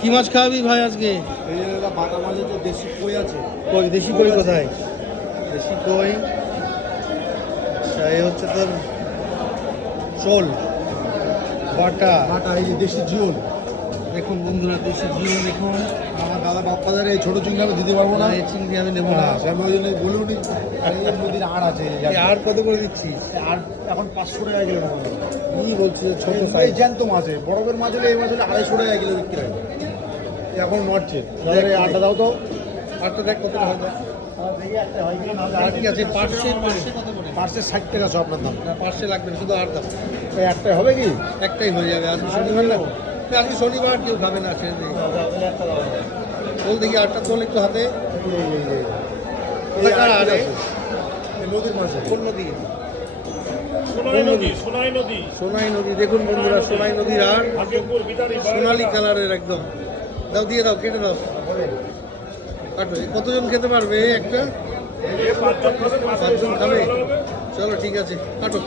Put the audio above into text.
কি মাছ খাওয়াবি ভাই আজকে? এই যে দাদা বাটা মাছের যে দেশি কই আছে। কই দেশি কই কোথায়? দেশি কই। আচ্ছা এই হচ্ছে তোর শোল বাটা। বাটা এই যে দেশি জিওল। দেখুন বন্ধুরা দেশি জিও দেখুন। আমার দাদা বাপ্পাদার এই ছোটো চিংড়ি আমি দিতে পারবো না। এই চিংড়ি আমি নেবো না। আমি ওই জন্য বলে উনি নদীর আড় আছে। আর কত করে দিচ্ছিস? আর এখন 500 টাকা কিলো না কি বলছিস? ছোট এই সাইজ জ্যান্ত মাছে বরফের মাছ হলে এই মাছ হলে 250 টাকা কিলো বিক্রি হয়। এখন নড়ছে দাদা এই আটটা দাও তো। আটটা দেখ কত টাকা হয়। আর কি আছে? পার্সে কত করে? পার্সের 60 টাকা সব আপনার দাম। না পার্সে লাগবে না, শুধু আর দাম। এই একটাই হবে কি? একটাই হয়ে যাবে। আজকে শনিবার না, আজকে শনিবার কেউ খাবে না। সে বল দেখি আটটা তোল একটু হাতে। কোথাকার আরে? নদীর মাছে। কোন নদী? সোনাই নদী, সোনাই নদী। সোনাই নদী। দেখুন বন্ধুরা সোনাই নদীর আর ভাগ্যপুর বিতারি সোনালি কালারের একদম। দাও দিয়ে দাও, কেটে দাও। কাটো। কতজন খেতে পারবে একটা? 5 জন খাবে। চলো ঠিক আছে, কাটো।